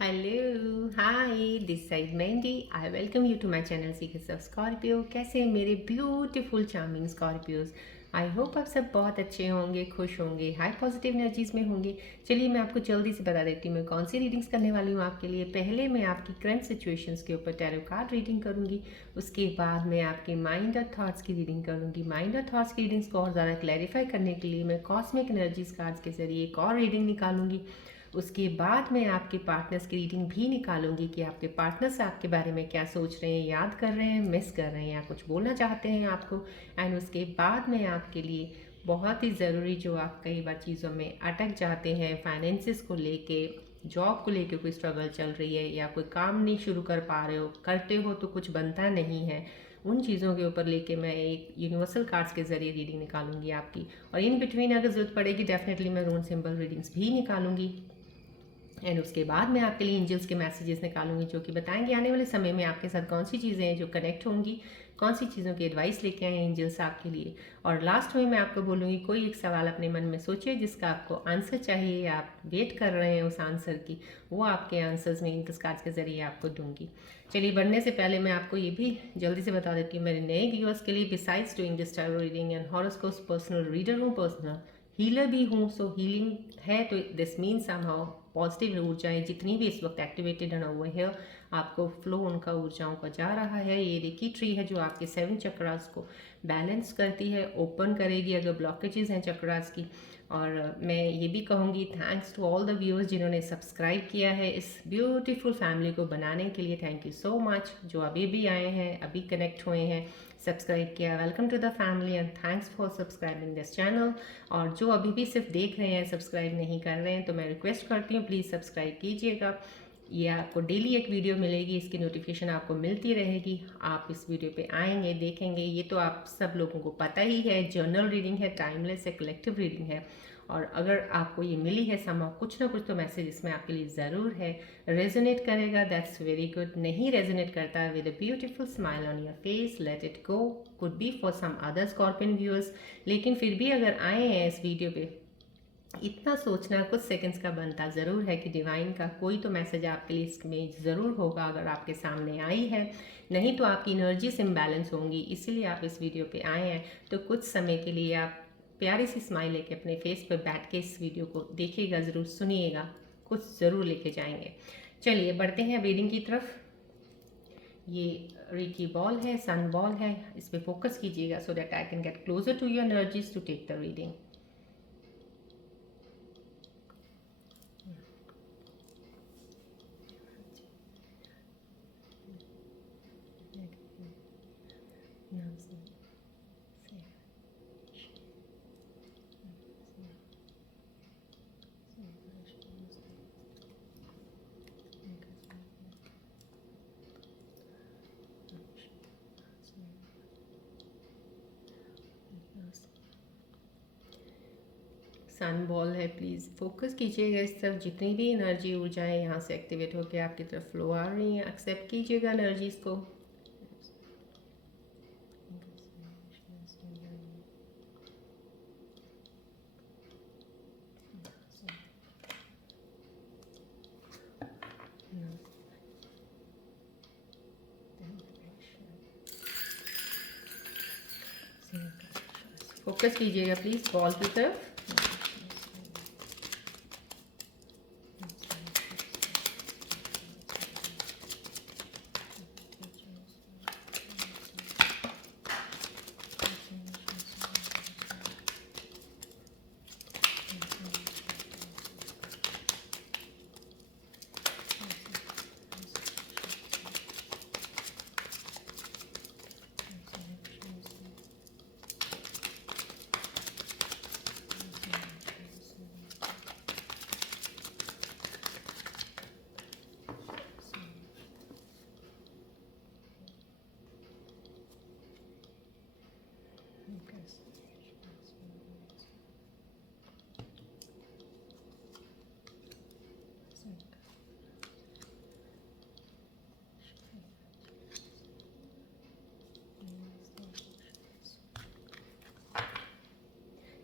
Hello hi this side Mehendi I welcome you to my channel secrets of Scorpio. कैसे हैं मेरे beautiful charming Scorpios. I hope आप सब बहुत अच्छे होंगे, खुश होंगे, हाई पॉजिटिव एनर्जीज में होंगे। चलिए मैं आपको जल्दी से बता देती हूँ मैं कौन सी रीडिंग्स करने वाली हूँ आपके लिए। पहले मैं आपकी करंट सिचुएशंस के ऊपर टैरो कार्ड रीडिंग करूँगी। उसके बाद मैं आपके माइंड और थॉट्स की रीडिंग करूँगी। माइंड और थॉट्स की रीडिंग्स को और ज़्यादा क्लैरिफाई करने के लिए मैं कॉस्मिक एनर्जीज कार्ड्स के जरिए एक और रीडिंग निकालूंगी। उसके बाद मैं आपके पार्टनर्स की रीडिंग भी निकालूंगी कि आपके पार्टनर्स आपके बारे में क्या सोच रहे हैं, याद कर रहे हैं, मिस कर रहे हैं या कुछ बोलना चाहते हैं आपको। एंड उसके बाद मैं आपके लिए बहुत ही ज़रूरी जो आप कई बार चीज़ों में अटक जाते हैं, फाइनेंसिस को लेके, जॉब को लेके कोई स्ट्रगल चल रही है या कोई काम नहीं शुरू कर पा रहे हो, करते हो तो कुछ बनता नहीं है, उन चीज़ों के ऊपर लेके मैं एक यूनिवर्सल कार्ड्स के ज़रिए रीडिंग निकालूंगी आपकी। और इन बिटवीन अगर ज़रूरत पड़ेगी डेफिनेटली मैं रून सिंबल रीडिंग्स भी निकालूंगी। एंड उसके बाद मैं आपके लिए एंजल्स के मैसेजेस निकालूंगी जो कि बताएंगे आने वाले समय में आपके साथ कौन सी चीज़ें हैं जो कनेक्ट होंगी, कौन सी चीज़ों की एडवाइस लेके आए हैं एंजल्स आपके लिए। और लास्ट में मैं आपको बोलूँगी कोई एक सवाल अपने मन में सोचिए जिसका आपको आंसर चाहिए, आप वेट कर रहे हैं उस आंसर की, वो आपके आंसर्स में एंजल्स कार्ड्स के जरिए आपको दूंगी। चलिए बढ़ने से पहले मैं आपको ये भी जल्दी से बता देती हूँ मेरे नए व्यूअर्स के लिए, besides doing this tarot reading and horoscope personal reader हूँ, पर्सनल हीलर भी हूँ। सो हीलिंग है तो दिस मीन समहाउ पॉजिटिव ऊर्जाएं जितनी भी इस वक्त एक्टिवेटेड है हुए है, आपको फ्लो उनका ऊर्जाओं का जा रहा है। ये रेकी ट्री है जो आपके 7 चक्रास को बैलेंस करती है, ओपन करेगी अगर ब्लॉकेजेस हैं चक्रास की। और मैं ये भी कहूँगी thanks to all the viewers जिन्होंने सब्सक्राइब किया है इस ब्यूटीफुल फैमिली को बनाने के लिए। Thank you so much. जो अभी भी आए हैं, अभी कनेक्ट हुए हैं, सब्सक्राइब किया, welcome to the family and thanks for subscribing this channel. और जो अभी भी सिर्फ देख रहे हैं, सब्सक्राइब नहीं कर रहे हैं, तो मैं रिक्वेस्ट करती हूँ प्लीज़ सब्सक्राइब कीजिएगा। ये आपको डेली एक वीडियो मिलेगी, इसकी नोटिफिकेशन आपको मिलती रहेगी। आप इस वीडियो पे आएंगे, देखेंगे, ये तो आप सब लोगों को पता ही है, जर्नल रीडिंग है, टाइमलेस है, कलेक्टिव रीडिंग है। और अगर आपको ये मिली है समा कुछ ना कुछ तो मैसेज इसमें आपके लिए ज़रूर है। रेजोनेट करेगा दैट्स वेरी गुड, नहीं रेजोनेट करता है with a beautiful smile on your face, let it go. Could be for some other Scorpion viewers, लेकिन फिर भी अगर आए हैं इस वीडियो पे, इतना सोचना कुछ सेकंड्स का बनता ज़रूर है कि डिवाइन का कोई तो मैसेज आपके लिए इसमें ज़रूर होगा अगर आपके सामने आई है। नहीं तो आपकी एनर्जीज इम्बैलेंस होंगी, इसीलिए आप इस वीडियो पे आए हैं। तो कुछ समय के लिए आप प्यारी सी स्माइल लेके अपने फेस पर बैठ के इस वीडियो को देखिएगा, ज़रूर सुनिएगा, कुछ ज़रूर लेके जाएंगे। चलिए बढ़ते हैं रीडिंग की तरफ। ये रीकी बॉल है, सन बॉल है, इस पर फोकस कीजिएगा so that I can get closer to your energies to take the reading. Sun ball है, प्लीज़ फोकस कीजिएगा इस तरफ। जितनी भी एनर्जी ऊर्जाएं यहाँ से एक्टिवेट होकर आपकी तरफ फ्लो आ रही हैं, एक्सेप्ट कीजिएगा एनर्जीज को। फोकस कीजिएगा प्लीज़ बॉल की तरफ।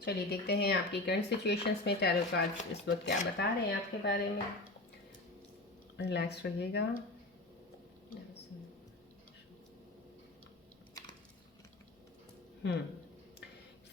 चलिए देखते हैं आपकी करंट सिचुएशंस में टैरो कार्ड्स इस वक्त क्या बता रहे हैं आपके बारे में। रिलैक्स रहिएगा।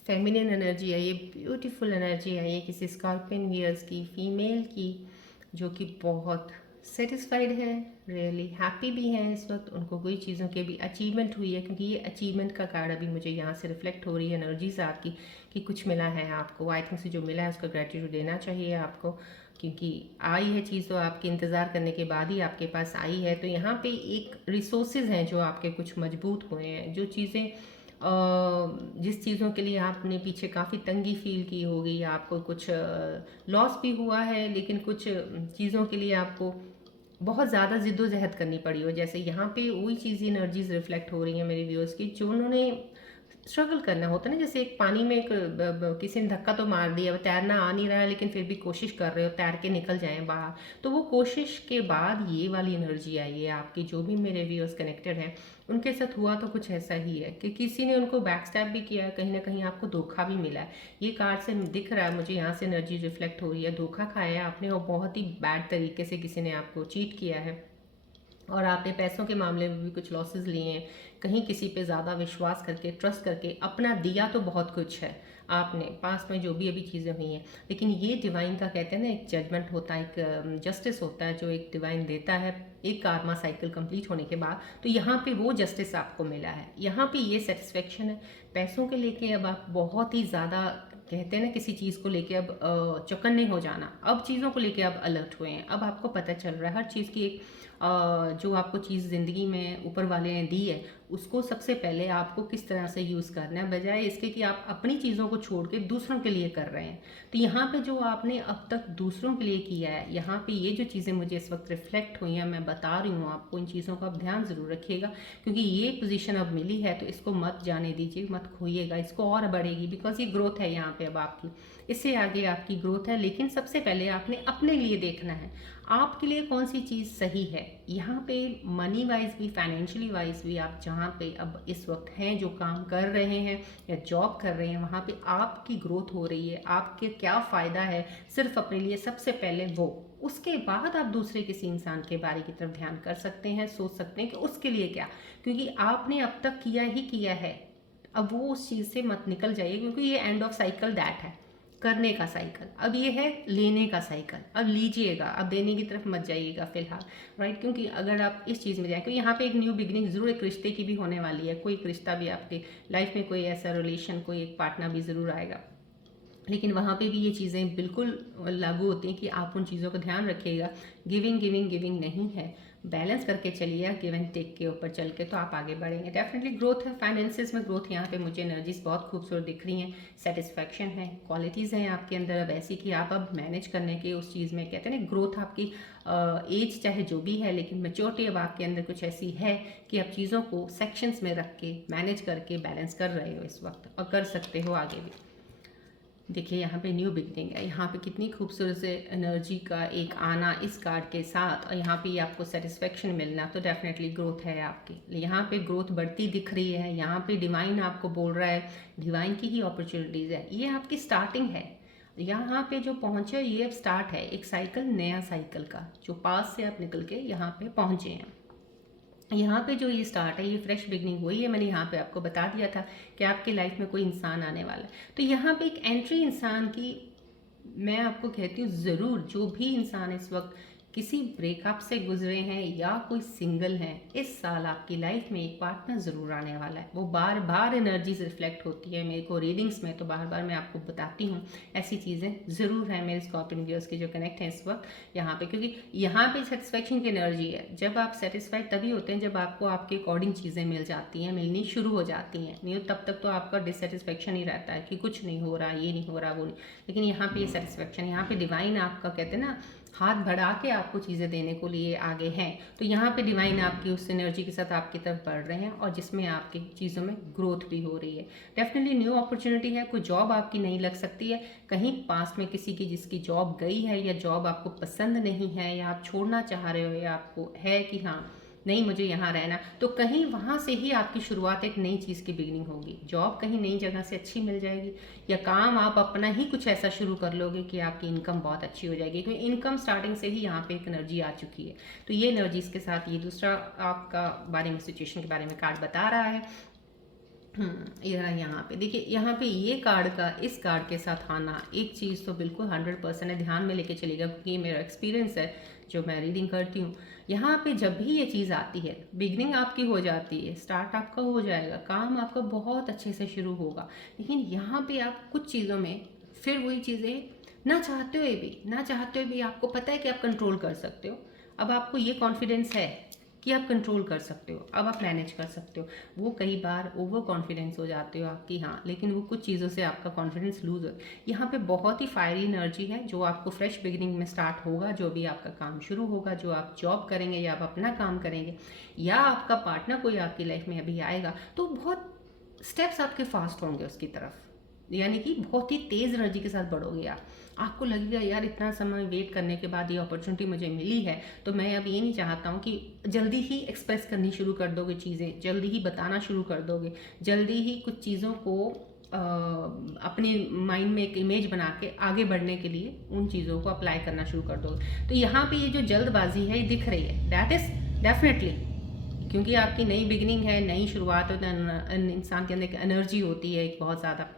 फेमिनिन एनर्जी है, ये ब्यूटीफुल एनर्जी है, ये किसी स्कॉर्पियन वियर्स की फीमेल की, जो कि बहुत सेटिस्फाइड है, रियली हैप्पी भी हैं इस वक्त। उनको कोई चीज़ों के भी अचीवमेंट हुई है, क्योंकि ये अचीवमेंट का कार्ड अभी मुझे यहाँ से रिफ्लेक्ट हो रही है एनर्जीज आपकी, कि कुछ मिला है आपको। आई थिंक से जो मिला है उसका ग्रेटिट्यूड देना चाहिए आपको, क्योंकि आई है चीज़ तो आपके इंतज़ार करने के बाद ही आपके पास आई है। तो यहाँ पे एक रिसोर्सेज हैं जो आपके कुछ मजबूत हुए हैं, जो चीज़ें जिस चीज़ों के लिए आपने पीछे काफ़ी तंगी फील की होगी, आपको कुछ लॉस भी हुआ है, लेकिन कुछ चीज़ों के लिए आपको बहुत ज़्यादा जिद्दोजहद करनी पड़ी हो। जैसे यहाँ पे वही चीज़ एनर्जीज रिफ्लेक्ट हो रही हैं मेरे व्यूअर्स की, जो उन्होंने स्ट्रगल करना होता है ना। जैसे एक पानी में एक किसी ने धक्का तो मार दिया, तैरना आ नहीं रहा है, लेकिन फिर भी कोशिश कर रहे हो तैर के निकल जाएं बाहर, तो वो कोशिश के बाद ये वाली एनर्जी आई है आपकी। जो भी मेरे व्यूअर्स कनेक्टेड हैं उनके साथ हुआ तो कुछ ऐसा ही है कि किसी ने उनको बैक स्टैप भी किया है, कहीं ना कहीं आपको धोखा भी मिला है। ये कार्ड से दिख रहा है मुझे, यहाँ से एनर्जी रिफ्लेक्ट हो रही है, धोखा खाया है आपने, और बहुत ही बैड तरीके से किसी ने आपको चीट किया है, और आपने पैसों के मामले में भी कुछ लॉसेस लिए हैं। कहीं किसी पे ज़्यादा विश्वास करके, ट्रस्ट करके अपना दिया तो बहुत कुछ है आपने पास में, जो भी अभी चीज़ें हुई हैं, लेकिन ये डिवाइन का कहते हैं ना, एक जजमेंट होता है, एक जस्टिस होता है जो एक डिवाइन देता है एक कार्मा साइकिल कंप्लीट होने के बाद। तो यहाँ पे वो जस्टिस आपको मिला है, यहाँ पे ये सेटिस्फेक्शन है। पैसों के लेके अब आप बहुत ही ज़्यादा, कहते हैं ना, किसी चीज़ को लेके अब चौकन्ने हो जाना, अब चीज़ों को लेके आप अलर्ट हुए हैं। अब आपको पता चल रहा है हर चीज़ की एक जो आपको चीज़ ज़िंदगी में ऊपर वाले ने दी है, उसको सबसे पहले आपको किस तरह से यूज़ करना है, बजाय इसके कि आप अपनी चीज़ों को छोड़ के दूसरों के लिए कर रहे हैं। तो यहाँ पे जो आपने अब तक दूसरों के लिए किया है, यहाँ पे ये जो चीज़ें मुझे इस वक्त रिफ्लेक्ट हुई हैं, मैं बता रही हूँ आपको, इन चीज़ों का आप ध्यान ज़रूर रखिएगा, क्योंकि ये पोजीशन अब मिली है तो इसको मत जाने दीजिए, मत खोइएगा, इसको और बढ़ेगी, बिकॉज ये ग्रोथ है यहाँ पे अब आपकी, इससे आगे आपकी ग्रोथ है। लेकिन सबसे पहले आपने अपने लिए देखना है, आपके लिए कौन सी चीज़ सही है। यहाँ पे मनी वाइज भी, फाइनेंशियली वाइज भी, आप जहाँ पे अब इस वक्त हैं, जो काम कर रहे हैं या जॉब कर रहे हैं, वहाँ पे आपकी ग्रोथ हो रही है, आपके क्या फ़ायदा है सिर्फ अपने लिए, सबसे पहले वो, उसके बाद आप दूसरे किसी इंसान के बारे की तरफ ध्यान कर सकते हैं, सोच सकते हैं कि उसके लिए क्या, क्योंकि आपने अब तक किया ही किया है। अब वो उस चीज़ से मत निकल जाइए, क्योंकि ये एंड ऑफ साइकिल दैट है, करने का साइकिल। अब ये है लेने का साइकिल, अब लीजिएगा, अब देने की तरफ मत जाइएगा फिलहाल, राइट। क्योंकि अगर आप इस चीज़ में जाए, क्योंकि यहाँ पे एक न्यू बिगिनिंग ज़रूर एक रिश्ते की भी होने वाली है, कोई रिश्ता भी आपके लाइफ में, कोई ऐसा रिलेशन, कोई एक पार्टनर भी ज़रूर आएगा, लेकिन वहाँ पे भी ये चीज़ें बिल्कुल लागू होती हैं कि आप उन चीज़ों का ध्यान रखिएगा। गिविंग गिविंग गिविंग नहीं है, बैलेंस करके चलिए, गिव एंड टेक के ऊपर चल के तो आप आगे बढ़ेंगे। डेफिनेटली ग्रोथ है, फाइनेंसिस में ग्रोथ, यहाँ पे मुझे एनर्जीज बहुत खूबसूरत दिख रही हैं, सेटिस्फैक्शन है, क्वालिटीज़ हैं आपके अंदर अब ऐसी कि आप अब मैनेज करने के उस चीज़ में, कहते हैं ना, ग्रोथ आपकी एज चाहे जो भी है, लेकिन मेच्योरिटी अब आपके अंदर कुछ ऐसी है कि आप चीज़ों को सेक्शंस में रख के मैनेज करके बैलेंस कर रहे हो इस वक्त, और कर सकते हो आगे भी। देखिए यहाँ पे न्यू बिगनिंग है, यहाँ पे कितनी खूबसूरत से एनर्जी का एक आना इस कार्ड के साथ, और यहाँ पे आपको सेटिस्फेक्शन मिलना, तो डेफिनेटली ग्रोथ है आपकी। यहाँ पे ग्रोथ बढ़ती दिख रही है, यहाँ पे डिवाइन आपको बोल रहा है, डिवाइन की ही अपॉर्चुनिटीज़ है, ये आपकी स्टार्टिंग है। यहाँ पे जो पहुँचे ये अब स्टार्ट है एक साइकिल, नया साइकिल का, जो पास से आप निकल के यहाँ पे पहुँचे हैं। यहाँ पे जो ये स्टार्ट है, ये फ्रेश बिगनिंग हुई है। मैंने यहाँ पे आपको बता दिया था कि आपके लाइफ में कोई इंसान आने वाला है, तो यहाँ पे एक एंट्री इंसान की मैं आपको कहती हूँ, ज़रूर जो भी इंसान इस वक्त किसी ब्रेकअप से गुजरे हैं या कोई सिंगल हैं, इस साल आपकी लाइफ में एक पार्टनर ज़रूर आने वाला है। वो बार बार एनर्जीज रिफ्लेक्ट होती है मेरे को रीडिंग्स में, तो बार बार मैं आपको बताती हूँ, ऐसी चीज़ें ज़रूर हैं मेरे स्कॉर्पियन व्यूअर्स के जो कनेक्ट हैं इस वक्त यहाँ पे, क्योंकि यहाँ पे सेटिस्फेक्शन की एनर्जी है। जब आप सेटिस्फाइड तभी होते हैं जब आपको आपके अकॉर्डिंग चीज़ें मिल जाती हैं, मिलनी शुरू हो जाती हैं, नहीं तब तक तो आपका डिससेटिस्फेक्शन ही रहता है कि कुछ नहीं हो रहा, ये नहीं हो रहा, वो नहीं। लेकिन यहाँ पे ये सेटिस्फेक्शन, यहाँ पे डिवाइन आपका, कहते हैं ना, हाथ बढ़ा के आपको चीज़ें देने को लिए आगे हैं, तो यहाँ पे डिवाइन आपकी उस एनर्जी के साथ आपकी तरफ बढ़ रहे हैं, और जिसमें आपकी चीज़ों में ग्रोथ भी हो रही है। डेफिनेटली न्यू अपॉर्चुनिटी है, कोई जॉब आपकी नहीं लग सकती है कहीं पास में किसी की, जिसकी जॉब गई है या जॉब आपको पसंद नहीं है, या आप छोड़ना चाह रहे हो, या आपको है कि हाँ नहीं मुझे यहाँ रहना, तो कहीं वहाँ से ही आपकी शुरुआत एक नई चीज़ की बिगिनिंग होगी। जॉब कहीं नई जगह से अच्छी मिल जाएगी, या काम आप अपना ही कुछ ऐसा शुरू कर लोगे कि आपकी इनकम बहुत अच्छी हो जाएगी, क्योंकि इनकम स्टार्टिंग से ही यहाँ पे एक एनर्जी आ चुकी है। तो ये एनर्जीज के साथ ये दूसरा आपका बारे में, सिचुएशन के बारे में कार्ड बता रहा है। यहाँ पे देखिए, यहाँ पे ये कार्ड का इस कार्ड के साथ आना एक चीज़ तो बिल्कुल 100% है, ध्यान में लेके चलेगा, क्योंकि ये मेरा एक्सपीरियंस है जो मैं रीडिंग करती हूँ। यहाँ पे जब भी ये चीज़ आती है, बिगनिंग आपकी हो जाती है, स्टार्ट आपका हो जाएगा, काम आपका बहुत अच्छे से शुरू होगा, लेकिन यहाँ पे आप कुछ चीज़ों में फिर वही चीज़ें ना चाहते हुए भी आपको पता है कि आप कंट्रोल कर सकते हो। अब आपको ये कॉन्फिडेंस है कि आप कंट्रोल कर सकते हो, अब आप मैनेज कर सकते हो। वो कई बार ओवर कॉन्फिडेंस हो जाते हो आपकी, हाँ, लेकिन वो कुछ चीज़ों से आपका कॉन्फिडेंस लूज हो। यहाँ पे बहुत ही फायरी एनर्जी है जो आपको फ्रेश बिगिनिंग में स्टार्ट होगा। जो भी आपका काम शुरू होगा, जो आप जॉब करेंगे या आप अपना काम करेंगे, या आपका पार्टनर कोई आपकी लाइफ में अभी आएगा, तो बहुत स्टेप्स आपके फास्ट होंगे उसकी तरफ, यानी कि बहुत ही तेज़ एनर्जी के साथ बढ़ोगे आप। आपको लगेगा यार इतना समय वेट करने के बाद ये अपॉर्चुनिटी मुझे मिली है, तो मैं अब ये नहीं चाहता हूँ कि जल्दी ही एक्सप्रेस करनी शुरू कर दोगे चीज़ें, जल्दी ही बताना शुरू कर दोगे, जल्दी ही कुछ चीज़ों को अपने माइंड में एक इमेज बना के आगे बढ़ने के लिए उन चीज़ों को अप्लाई करना शुरू कर दोगे। तो यहाँ पे ये जो जल्दबाजी है ये दिख रही है, दैट इज़ डेफिनेटली क्योंकि आपकी नई बिगिनिंग है, नई शुरुआत होता है, इंसान के अंदर एक एनर्जी होती है, एक बहुत ज़्यादा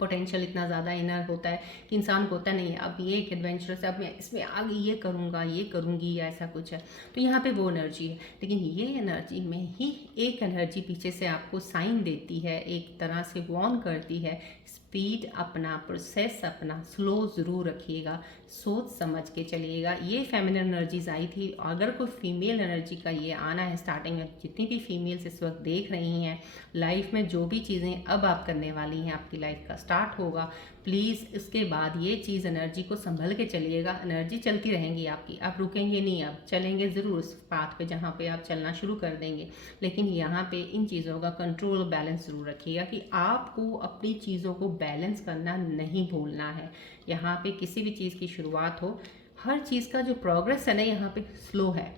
पोटेंशियल इतना ज़्यादा इनर होता है कि इंसान को होता नहीं है अब ये एक एडवेंचरस है, अब मैं इसमें आगे ये करूँगा, ये करूँगी, या ऐसा कुछ है। तो यहाँ पे वो एनर्जी है, लेकिन ये एनर्जी में ही एक एनर्जी पीछे से आपको साइन देती है, एक तरह से वॉर्न करती है, स्पीड अपना, प्रोसेस अपना स्लो ज़रूर रखिएगा, सोच समझ के चलिएगा। ये फेमिनिन एनर्जीज आई थी। अगर कोई फीमेल एनर्जी का ये आना है स्टार्टिंग में, जितनी भी फीमेल्स इस वक्त देख रही हैं लाइफ में, जो भी चीज़ें अब आप करने वाली हैं, आपकी लाइफ का स्टार्ट होगा, प्लीज़ इसके बाद ये चीज़ एनर्जी को संभल के चलिएगा। एनर्जी चलती रहेंगी आपकी, आप रुकेंगे नहीं, आप चलेंगे ज़रूर उस पाथ पे जहाँ पे आप चलना शुरू कर देंगे, लेकिन यहाँ पे इन चीज़ों का कंट्रोल और बैलेंस ज़रूर रखिएगा कि आपको अपनी चीज़ों को बैलेंस करना नहीं भूलना है। यहाँ पे किसी भी चीज़ की शुरुआत हो, हर चीज़ का जो प्रोग्रेस है ना यहाँ पे स्लो है।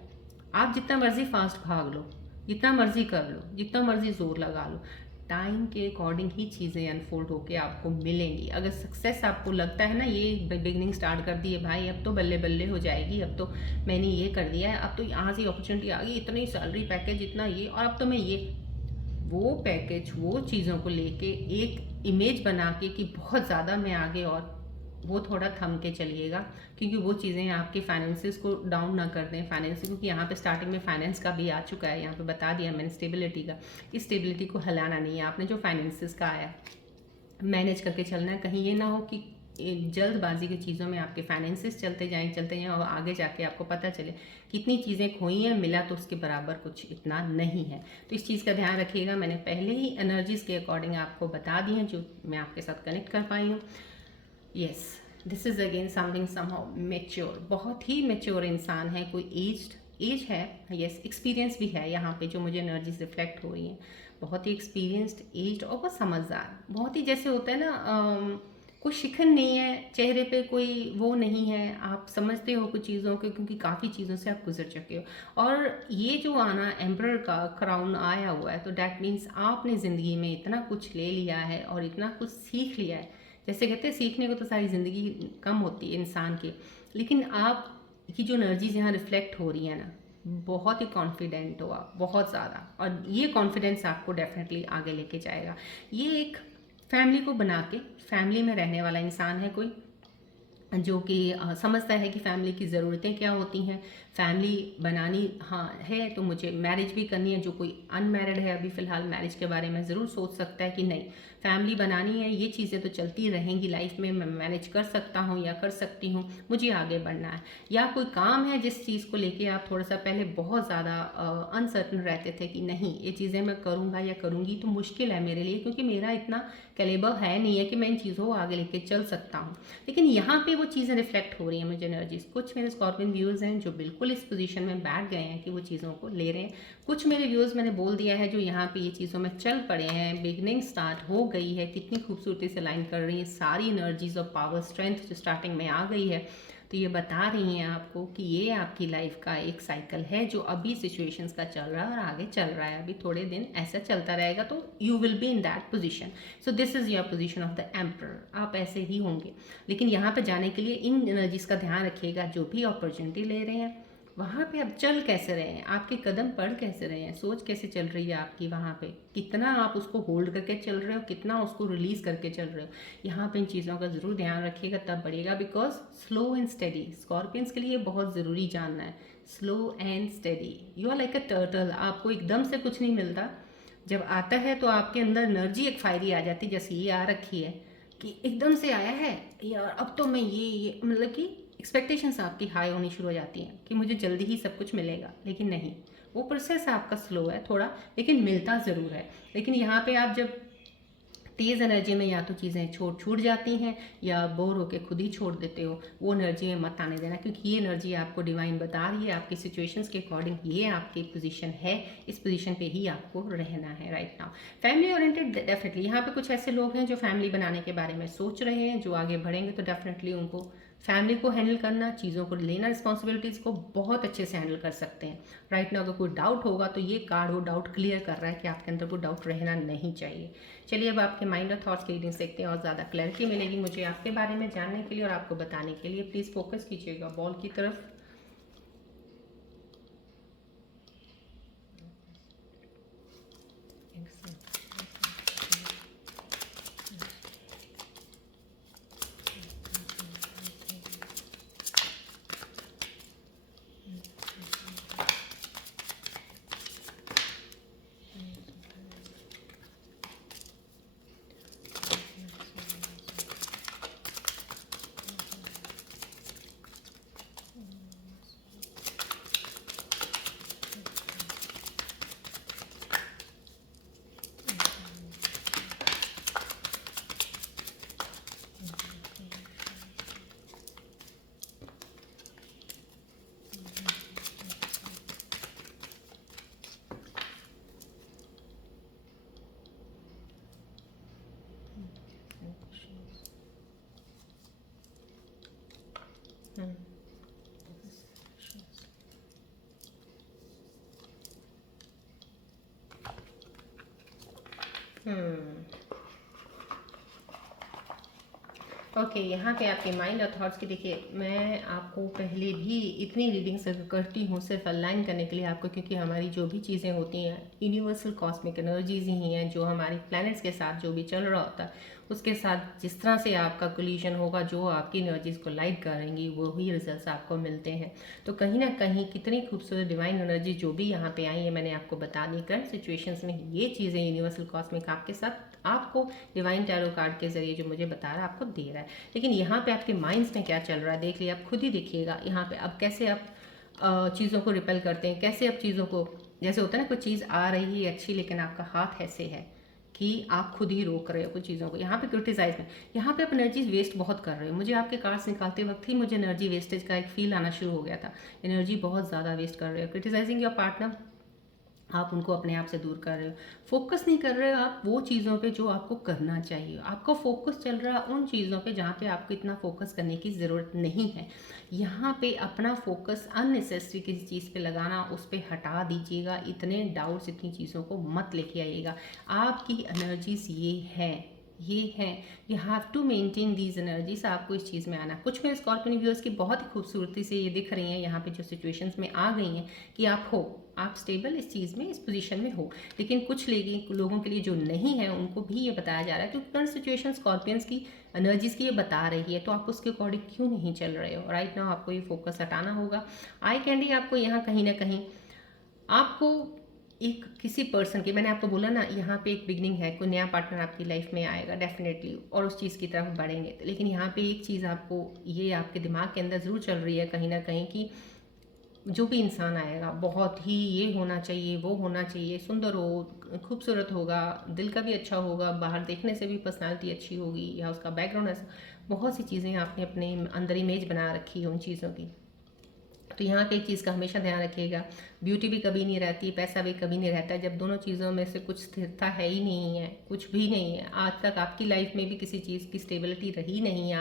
आप जितना मर्जी फास्ट भाग लो, जितना मर्जी कर लो, जितना मर्जी जोर लगा लो, टाइम के अकॉर्डिंग ही चीज़ें अनफोल्ड होके आपको मिलेंगी। अगर सक्सेस आपको लगता है ना, ये बिगिनिंग स्टार्ट कर दी है भाई, अब तो बल्ले बल्ले हो जाएगी, अब तो मैंने ये कर दिया है, अब तो यहाँ से अपॉर्चुनिटी आ गई, इतनी सैलरी पैकेज इतना ये, और अब तो मैं ये, वो पैकेज, वो चीज़ों को लेके एक इमेज बना के कि बहुत ज़्यादा मैं आगे, और वो थोड़ा थम के चलिएगा, क्योंकि वो चीज़ें आपके फाइनेंसिस को डाउन ना कर दें। फाइनेंस, क्योंकि यहाँ पे स्टार्टिंग में फाइनेंस का भी आ चुका है, यहाँ पे बता दिया मैंने स्टेबिलिटी का। इस स्टेबिलिटी को हिलाना नहीं है आपने, जो फाइनेंसिस का आया मैनेज करके चलना है। कहीं ये ना हो कि जल्दबाजी की चीज़ों में आपके फाइनेंसिस चलते जाएं और आगे जाके आपको पता चले कितनी चीज़ें खोई हैं, मिला तो उसके बराबर कुछ इतना नहीं है। तो इस चीज़ का ध्यान रखिएगा। मैंने पहले ही एनर्जीज़ के अकॉर्डिंग आपको बता दी हैं जो मैं आपके साथ कनेक्ट कर पाई हूँ। Yes, this is again something somehow mature, बहुत ही मेच्योर इंसान है, कोई एज है, यस, एक्सपीरियंस भी है यहाँ पे जो मुझे एनर्जीज रिफ्लेक्ट हो रही हैं। बहुत ही एक्सपीरियंस्ड, एज्ड और बहुत समझदार, बहुत ही जैसे होता है ना, कोई शिकन नहीं है चेहरे पे, कोई वो नहीं है, आप समझते हो कुछ चीज़ों के, क्योंकि काफ़ी चीज़ों से आप गुजर चुके हो। और ये जो आना एम्परर का क्राउन आया हुआ है, तो डैट मीन्स आपने ज़िंदगी में इतना कुछ ले लिया है और इतना कुछ सीख लिया है। जैसे कहते हैं सीखने को तो सारी ज़िंदगी कम होती है इंसान की, लेकिन आप की जो एनर्जीज यहाँ रिफ्लेक्ट हो रही है ना, बहुत ही कॉन्फिडेंट हो आप, बहुत ज़्यादा, और ये कॉन्फिडेंस आपको डेफिनेटली आगे लेके जाएगा। ये एक फैमिली को बना के, फैमिली में रहने वाला इंसान है कोई, जो कि समझता है कि फैमिली की ज़रूरतें क्या होती हैं, फैमिली बनानी हाँ है तो मुझे मैरिज भी करनी है। जो कोई अनमैरिड है अभी फ़िलहाल, मैरिज के बारे में ज़रूर सोच सकता है कि नहीं, फैमिली बनानी है, ये चीज़ें तो चलती रहेंगी लाइफ में, मैं मैनेज कर सकता हूँ या कर सकती हूँ, मुझे आगे बढ़ना है। या कोई काम है जिस चीज़ को लेके आप थोड़ा सा पहले बहुत ज़्यादा अनसर्टन रहते थे कि नहीं ये चीज़ें मैं करूँगा या करूँगी तो मुश्किल है मेरे लिए, क्योंकि मेरा इतना कैलिबर है नहीं है कि मैं इन चीज़ों को आगे लेके चल सकता हूँ। लेकिन यहाँ पे वो चीज़ें रिफ्लेक्ट हो रही हैं मुझे एनर्जीज। कुछ मेरे स्कॉर्पियन व्यूअर्स हैं जो बिल्कुल इस पोजीशन में बैठ गए हैं कि वो चीज़ों को ले रहे हैं। कुछ मेरे व्यूअर्स मैंने बोल दिया है जो यहाँ पे ये चीज़ों में चल पड़े हैं, बिगनिंग स्टार्ट हो गई है, कितनी खूबसूरती से लाइन कर रही है सारी एनर्जीज और पावर स्ट्रेंथ जो स्टार्टिंग में आ गई है। तो ये बता रही हैं आपको कि ये आपकी लाइफ का एक साइकिल है जो अभी सिचुएशंस का चल रहा है और आगे चल रहा है। अभी थोड़े दिन ऐसा चलता रहेगा तो you will be in that position. So this is your position of the emperor. आप ऐसे ही होंगे, लेकिन यहाँ पे जाने के लिए इन एनर्जीज का ध्यान रखिएगा। जो भी अपॉर्चुनिटी ले रहे हैं वहाँ पे आप चल कैसे रहे हैं, आपके कदम पड़ कैसे रहे हैं, सोच कैसे चल रही है आपकी, वहाँ पे कितना आप उसको होल्ड करके चल रहे हो, कितना उसको रिलीज करके चल रहे हो। यहाँ पे इन चीज़ों का ज़रूर ध्यान रखिएगा, तब बढ़िएगा। Because slow and steady Scorpions के लिए बहुत ज़रूरी जानना है। Slow and steady, you are like a turtle. आपको एकदम से कुछ नहीं मिलता। जब आता है तो आपके अंदर एनर्जी एक फायरी आ जाती है, जैसे ये आ रखी है कि एकदम से आया है यार, अब तो मैं ये मतलब कि एक्सपेक्टेशंस आपकी हाई होनी शुरू हो जाती हैं कि मुझे जल्दी ही सब कुछ मिलेगा। लेकिन नहीं, वो प्रोसेस आपका स्लो है थोड़ा, लेकिन मिलता ज़रूर है। लेकिन यहाँ पे आप जब तेज़ एनर्जी में या तो चीज़ें छूट जाती हैं या बोर होकर खुद ही छोड़ देते हो, वो एनर्जी में मत आने देना, क्योंकि ये एनर्जी आपको डिवाइन बता रही है आपकी सिचुएशंस के अकॉर्डिंग ये आपकी पोजीशन है, इस पोजीशन पे ही आपको रहना है right now. Family oriented definitely यहाँ पे कुछ ऐसे लोग हैं जो फैमिली बनाने के बारे में सोच रहे हैं, जो आगे बढ़ेंगे तो डेफिनेटली उनको फैमिली को हैंडल करना, चीज़ों को लेना, रिस्पॉन्सिबिलिटीज़ को बहुत अच्छे से हैंडल कर सकते हैं राइट नाउ। अगर कोई डाउट होगा तो ये कार्ड वो डाउट क्लियर कर रहा है कि आपके अंदर कोई डाउट रहना नहीं चाहिए। चलिए अब आपके माइंड और थॉट्स की रीडिंग्स देखते हैं और ज़्यादा क्लैरिटी मिलेगी मुझे आपके बारे में जानने के लिए और आपको बताने के लिए। प्लीज़ फोकस कीजिएगा बॉल की तरफ। ओके यहाँ पे आपके माइंड और थॉट्स की देखिए, मैं आपको पहले भी इतनी रीडिंग्स करती हूँ सिर्फ अलाइन करने के लिए आपको, क्योंकि हमारी जो भी चीज़ें होती हैं यूनिवर्सल कॉस्मिक एनर्जीज ही हैं जो हमारी प्लैनेट्स के साथ जो भी चल रहा होता है उसके साथ जिस तरह से आपका कोलिजन होगा, जो आपकी एनर्जीज को लाइट करेंगी वही रिजल्ट्स आपको मिलते हैं। तो कहीं ना कहीं कितनी खूबसूरत डिवाइन एनर्जी जो भी यहाँ पे आई है मैंने आपको बता दी। करंट सिचुएशंस में ये चीज़ें यूनिवर्सल कॉस्मिक आपके साथ आपको डिवाइन टैरो कार्ड के जरिए जो मुझे बता रहा है आपको दे रहा है। लेकिन यहाँ पे आपके माइंड्स में क्या चल रहा है देख लिया, आप खुद ही देखिएगा यहाँ पे अब कैसे आप चीज़ों को रिपेल करते हैं, कैसे आप चीज़ों को, जैसे होता है ना कोई चीज़ आ रही है अच्छी लेकिन आपका हाथ ऐसे है कि आप खुद ही रोक रहे हो कुछ चीज़ों को। यहाँ पे क्रिटिसाइज में, यहाँ पे आप एनर्जी वेस्ट बहुत कर रहे हो। मुझे आपके कार्ड्स निकालते वक्त ही मुझे एनर्जी वेस्टेज का एक फील आना शुरू हो गया था। एनर्जी बहुत ज़्यादा वेस्ट कर रहे हो, क्रिटिसाइजिंग योर पार्टनर, आप उनको अपने आप से दूर कर रहे हो, फोकस नहीं कर रहे हो आप वो चीज़ों पे जो आपको करना चाहिए। आपका फोकस चल रहा है उन चीज़ों पे जहाँ पे आपको इतना फोकस करने की ज़रूरत नहीं है। यहाँ पे अपना फोकस अननेसेसरी किसी चीज़ पे लगाना, उस पर हटा दीजिएगा। इतने डाउट्स इतनी चीज़ों को मत लेके आइएगा। आपकी एनर्जीज ये हैं, you have to maintain these energies. आपको इस चीज़ में आना। कुछ मेरे स्कॉर्पियन व्यूअर्स की बहुत ही खूबसूरती से ये दिख रही हैं यहाँ पे जो सिचुएशंस में आ गई हैं कि आप स्टेबल इस चीज़ में, इस पोजीशन में हो। लेकिन कुछ लोगों के लिए जो नहीं है उनको भी ये बताया जा रहा है क्योंकि करंट सिचुएशन स्कॉर्पियंस की एनर्जीज की ये बता रही है, तो आप उसके अकॉर्डिंग क्यों नहीं चल रहे हो। राइट नाउ आपको ये फोकस हटाना होगा। आई कैंडी आपको यहाँ कहीं ना कहीं आपको एक किसी पर्सन की, मैंने आपको बोला ना यहाँ पे एक बिगनिंग है, कोई नया पार्टनर आपकी लाइफ में आएगा डेफिनेटली और उस चीज़ की तरफ बढ़ेंगे। लेकिन यहाँ पे एक चीज़ आपको ये आपके दिमाग के अंदर ज़रूर चल रही है कहीं ना कहीं कि जो भी इंसान आएगा बहुत ही ये होना चाहिए, वो होना चाहिए, सुंदर हो, खूबसूरत होगा, दिल का भी अच्छा होगा, बाहर देखने से भी पर्सनालिटी अच्छी होगी या उसका बैकग्राउंड ऐसा, बहुत सी चीज़ें आपने अपने अंदर इमेज बना रखी है उन चीज़ों की। तो यहाँ पे एक चीज़ का हमेशा ध्यान रखिएगा, ब्यूटी भी कभी नहीं रहती, पैसा भी कभी नहीं रहता। जब दोनों चीज़ों में से कुछ स्थिरता है ही नहीं है, कुछ भी नहीं है, आज तक आपकी लाइफ में भी किसी चीज़ की स्टेबिलिटी रही नहीं है,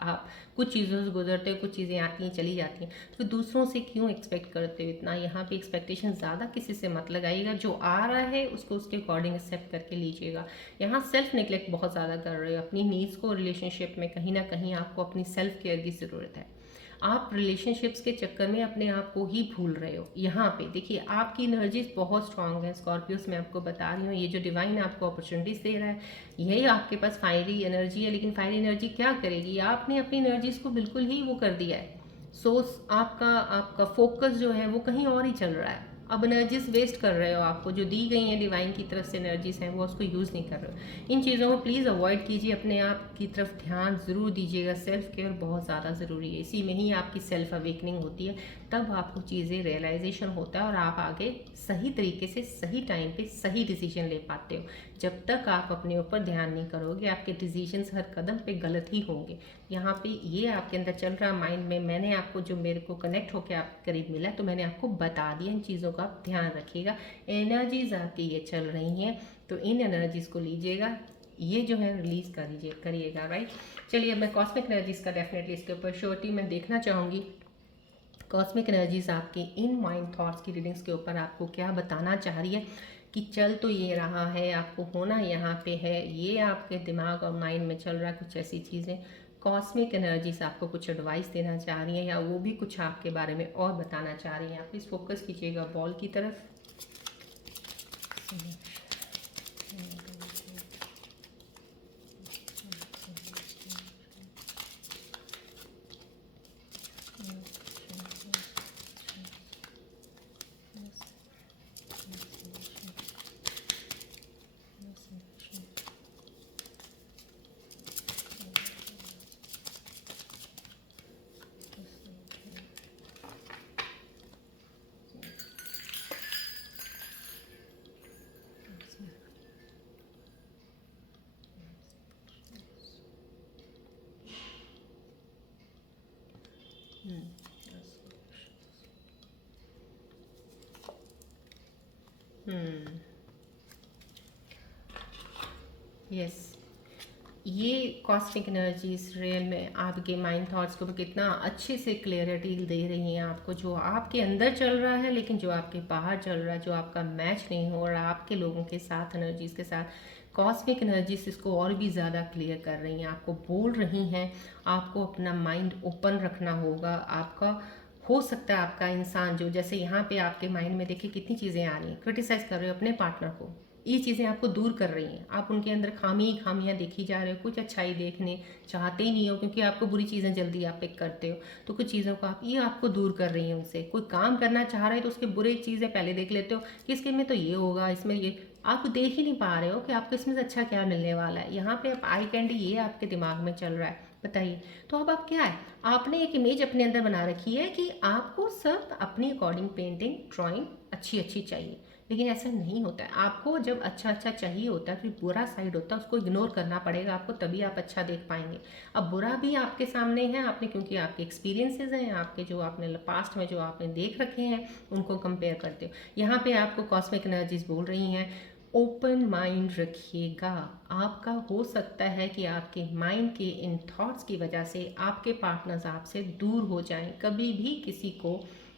आप कुछ चीज़ों से गुजरते हो, कुछ चीज़ें आती हैं चली जाती हैं, तो दूसरों से क्यों एक्सपेक्ट करते हो इतना। यहाँ पे एक्सपेक्टेशन ज़्यादा किसी से मत लगाइएगा, जो आ रहा है उसको उसके अकॉर्डिंग एक्सेप्ट करके लीजिएगा। यहाँ सेल्फ निगलेक्ट बहुत ज़्यादा कर रहे हो अपनी नीड्स को। रिलेशनशिप में कहीं ना कहीं आपको अपनी सेल्फ केयर की ज़रूरत है। आप रिलेशनशिप्स के चक्कर में अपने आप को ही भूल रहे हो। यहाँ पे देखिए आपकी एनर्जीज बहुत स्ट्रांग है स्कॉर्पियोस, मैं आपको बता रही हूँ। ये जो डिवाइन आपको अपॉर्चुनिटीज दे रहा है, यही आपके पास फायरी एनर्जी है। लेकिन फायरी एनर्जी क्या करेगी, आपने अपनी एनर्जीज को बिल्कुल ही वो कर दिया है। सोर्स आपका आपका फोकस जो है वो कहीं और ही चल रहा है। अब एनर्जीज वेस्ट कर रहे हो, आपको जो दी गई हैं डिवाइन की तरफ से एनर्जीज हैं वो उसको यूज़ नहीं कर रहे हो। इन चीज़ों को प्लीज़ अवॉइड कीजिए, अपने आप की तरफ ध्यान ज़रूर दीजिएगा। सेल्फ केयर बहुत ज़्यादा ज़रूरी है, इसी में ही आपकी सेल्फ अवेकनिंग होती है। तब आपको चीज़ें रियलाइजेशन होता है और आप आगे सही तरीके से सही टाइम पे सही डिसीजन ले पाते हो। जब तक आप अपने ऊपर ध्यान नहीं करोगे, आपके डिसीजंस हर कदम पे गलत ही होंगे। यहाँ पे ये आपके अंदर चल रहा माइंड में, मैंने आपको जो मेरे को कनेक्ट होकर आपके करीब मिला तो मैंने आपको बता दिया। इन चीज़ों का आप ध्यान रखिएगा। एनर्जीज आपकी ये चल रही हैं तो इन एनर्जीज को लीजिएगा, ये जो है रिलीज करिएगा, राइट। चलिए अब मैं कॉस्मिक एनर्जीज का डेफिनेटली इसके ऊपर श्योरिटी मैं देखना चाहूँगी। कॉस्मिक एनर्जीज आपकी इन माइंड थॉट्स की रीडिंग्स के ऊपर आपको क्या बताना चाह रही है कि चल तो ये रहा है, आपको होना यहाँ पे है, ये आपके दिमाग और माइंड में चल रहा है कुछ ऐसी चीज़ें। कॉस्मिक एनर्जीज आपको कुछ एडवाइस देना चाह रही हैं या वो भी कुछ आपके बारे में और बताना चाह रही हैं। आप प्लीज़ फोकस कीजिएगा बॉल की तरफ। यस, ये कॉस्मिक एनर्जीज रियल में आपके माइंड थॉट्स को भी कितना अच्छे से क्लियरिटी दे रही हैं आपको। जो आपके अंदर चल रहा है लेकिन जो आपके बाहर चल रहा है, जो आपका मैच नहीं हो रहा आपके लोगों के साथ, एनर्जीज के साथ, कॉस्मिक एनर्जीज इसको और भी ज़्यादा क्लियर कर रही हैं, आपको बोल रही हैं। आपको अपना माइंड ओपन रखना होगा। आपका हो सकता है आपका इंसान जो, जैसे यहाँ पे आपके माइंड में देखिए कितनी चीज़ें आ रही हैं, क्रिटिसाइज कर रहे हो अपने पार्टनर को, ये चीज़ें आपको दूर कर रही हैं। आप उनके अंदर खामियां देखी जा रहे हो, कुछ अच्छाई देखने चाहते ही नहीं हो क्योंकि आपको बुरी चीज़ें जल्दी आप पिक करते हो। तो कुछ चीज़ों को आप, ये आपको दूर कर रही हैं उनसे। कोई काम करना चाह रहे है तो उसके बुरे चीज़ें पहले देख लेते हो कि इसके में तो ये होगा, इसमें ये, आप देख ही नहीं पा रहे हो कि आपको इसमें से अच्छा क्या मिलने वाला है। यहाँ पे आप आई कैंडी, ये आपके दिमाग में चल रहा है, बताइए। तो अब आप क्या है, आपने एक इमेज अपने अंदर बना रखी है कि आपको सब अपने अकॉर्डिंग पेंटिंग ड्राइंग अच्छी अच्छी चाहिए, लेकिन ऐसा नहीं होता है। आपको जब अच्छा अच्छा चाहिए होता है तो बुरा साइड होता है, उसको इग्नोर करना पड़ेगा आपको, तभी आप अच्छा देख पाएंगे। अब बुरा भी आपके सामने है, आपने, क्योंकि आपके एक्सपीरियंसेस हैं, आपके जो आपने पास्ट में जो आपने देख रखे हैं उनको कंपेयर करते हो। यहाँ पे आपको कॉस्मिक एनर्जीज बोल रही हैं ओपन माइंड रखिएगा। आपका हो सकता है कि आपके माइंड के इन थॉट्स की वजह से आपके पार्टनर्स आपसे दूर हो जाएं। कभी भी किसी को,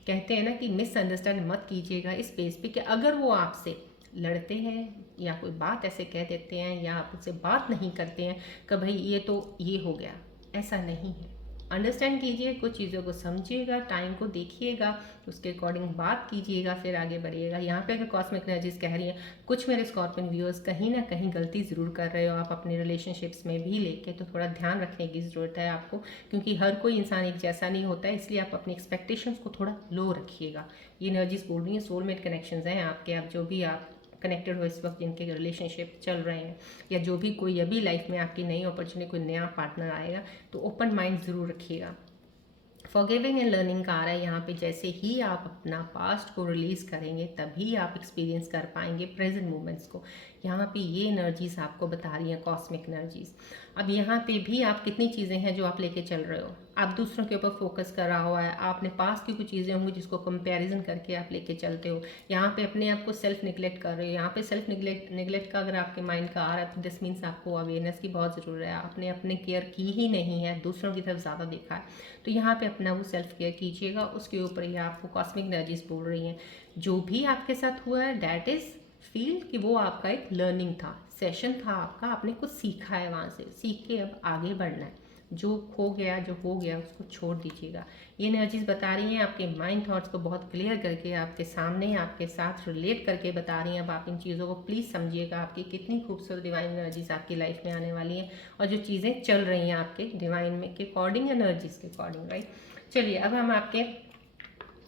कहते हैं ना कि मिसअंडरस्टैंड मत कीजिएगा इस बेस पे कि अगर वो आपसे लड़ते हैं या कोई बात ऐसे कह देते हैं या आप उससे बात नहीं करते हैं कि भाई ये तो ये हो गया, ऐसा नहीं है। अंडरस्टैंड कीजिए, कुछ चीज़ों को समझिएगा, टाइम को देखिएगा, उसके अकॉर्डिंग बात कीजिएगा, फिर आगे बढ़िएगा। यहाँ पे अगर कॉस्मिक एनर्जीज कह रही हैं, कुछ मेरे स्कॉर्पियन व्यूअर्स कहीं ना कहीं गलती ज़रूर कर रहे हो आप अपने रिलेशनशिप्स में भी लेके, तो थोड़ा ध्यान रखने की ज़रूरत है आपको, क्योंकि हर कोई इंसान एक जैसा नहीं होता है। इसलिए आप अपनी एक्सपेक्टेशंस को थोड़ा लो रखिएगा। ये एनर्जीज बोल रही हैं सोलमेट कनेक्शंस हैं आपके, आप जो भी आप कनेक्टेड हो इस वक्त, जिनके रिलेशनशिप चल रहे हैं, या जो भी कोई अभी लाइफ में आपकी नई अपॉर्चुनिटी, कोई नया पार्टनर आएगा, तो ओपन माइंड ज़रूर रखिएगा। फॉरगिविंग एंड लर्निंग का आ रहा है यहाँ पे। जैसे ही आप अपना पास्ट को रिलीज़ करेंगे तभी आप एक्सपीरियंस कर पाएंगे प्रेजेंट मोमेंट्स को। यहाँ पे ये एनर्जीज आपको बता रही हैं, कॉस्मिक एनर्जीज। अब यहाँ पे भी आप कितनी चीज़ें हैं जो आप लेके चल रहे हो, आप दूसरों के ऊपर फोकस कर रहा हुआ है, आपने पास की कुछ चीज़ें होंगी जिसको कंपैरिजन करके आप लेके चलते हो, यहाँ पे अपने आप को सेल्फ निगलेक्ट कर रहे हो। यहाँ पे सेल्फ निगलेक्ट का अगर आपके माइंड का आ रहा है तो दिस मीन्स आपको अवेयरनेस की बहुत ज़रूरत है। आपने अपने केयर की ही नहीं है, दूसरों की तरफ ज़्यादा देखा है। तो यहाँ पे अपना वो सेल्फ केयर कीजिएगा, उसके ऊपर ही आपको कॉस्मिक एनर्जीज बोल रही हैं। जो भी आपके साथ हुआ है डैट इज़ फील कि वो आपका एक लर्निंग था, सेशन था आपका, आपने कुछ सीखा है वहाँ से, सीख के अब आगे बढ़ना है। जो खो गया, जो हो गया, उसको छोड़ दीजिएगा। ये एनर्जीज बता रही हैं आपके माइंड थॉट्स को बहुत क्लियर करके आपके सामने, आपके साथ रिलेट करके बता रही हैं। अब आप इन चीज़ों को प्लीज़ समझिएगा, आपकी कितनी खूबसूरत डिवाइन एनर्जीज आपकी लाइफ में आने वाली हैं और जो चीज़ें चल रही हैं आपके डिवाइन में के अकॉर्डिंग, एनर्जीज के अकॉर्डिंग, राइट। चलिए अब हम आपके